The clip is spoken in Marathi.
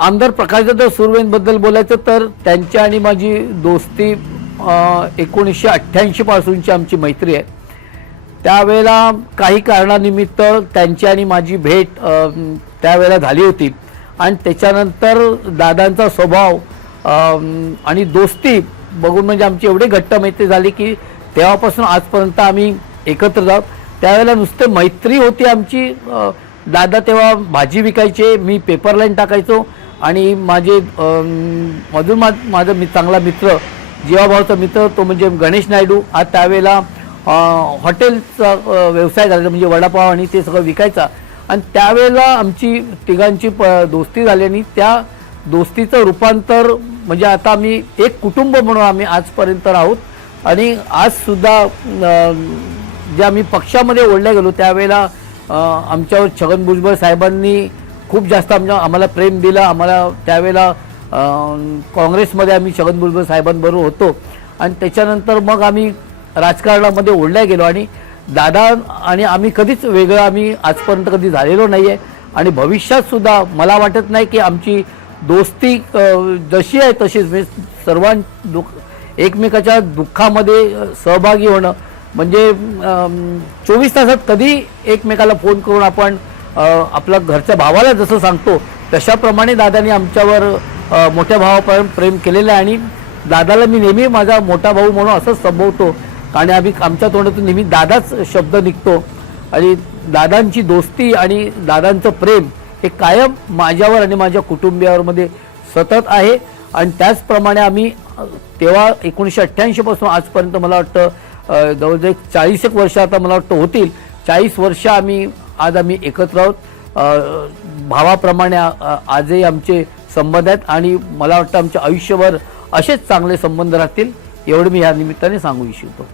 आमदार प्रकाशदादा सुर्वेंबद्दल बोलायचं तर त्यांची आणि माझी दोस्ती 1988 पासूनची आमची मैत्री आहे। त्यावेळेला काही कारणानिमित्त त्यांची आणि माझी भेट त्यावेळेला झाली होती आणि त्याच्यानंतर दादांचा स्वभाव आणि दोस्ती बघून म्हणजे आमची एवढी घट्ट मैत्री झाली की तेव्हापासून आजपर्यंत आम्ही एकत्र आहोत। त्यावेळेला नुसते मैत्री होती आमची। दादा तेव्हा भाजी विकायचे, मी पेपर लाईन टाकायचो आणि माझे माझा चांगला मित्र जीवाभाऊचा मित्र तो म्हणजे गणेश नायडू हा त्यावेळेला हॉटेलचा व्यवसाय करायचा, म्हणजे वडापाव आणि ते सगळं विकायचा आणि त्यावेळेला आमची तिघांची दोस्ती झाली आणि त्या दोस्तीचं रूपांतर म्हणजे आता आम्ही एक कुटुंब म्हणून आम्ही आजपर्यंत आहोत। आणि आज सुद्धा जे आम्ही पक्षामध्ये ओढल्या गेलो त्यावेळेला आमच्यावर छगन भुजबळ साहेबांनी खूप जास्त आम्हाला प्रेम दिलं। आम्हाला त्यावेळेला काँग्रेसमध्ये आम्ही छगन भुजबळ साहेबांबरोबर होतो आणि त्याच्यानंतर मग आम्ही राजकारणामध्ये ओढल्या गेलो आणि दादा आणि आम्ही कधीच वेगळं आम्ही आजपर्यंत कधी झालेलो नाही आहे आणि भविष्यात सुद्धा मला वाटत नाही की आमची दोस्ती जशी आहे तशीच एकमेकाच्या दुःखामध्ये सहभागी होणं म्हणजे 24 तासात कधी एकमेकाला फोन करून आपण आपल्या घरच्या भावाला जसं सांगतो तशाप्रमाणे दादांनी आमच्यावर मोठ्या भावापर्यंत प्रेम केलेलं आहे आणि दादाला मी नेहमी माझा मोठा भाऊ म्हणून असंच संबोधतो आणि आमच्या तोंडातून नेहमी दादाच शब्द निघतो आणि दादांची दोस्ती आणि दादांचं प्रेम हे कायम माझ्यावर आणि माझ्या कुटुंबियावरमध्ये सतत आहे। आणि त्याचप्रमाणे आम्ही तेव्हा 1988 पासून आजपर्यंत मला वाटतं जवळजवळ 40 वर्ष आता मला वाटतं होतील, 40 वर्ष आज आम्ही एकत्र आहोत। भावाप्रमाणे आजही आमचे संबंध आहेत आणि मला वाटतं आमच्या आयुष्यभर असेच चांगले संबंध राहतील एवढं मी या निमित्ताने सांगू इच्छितो।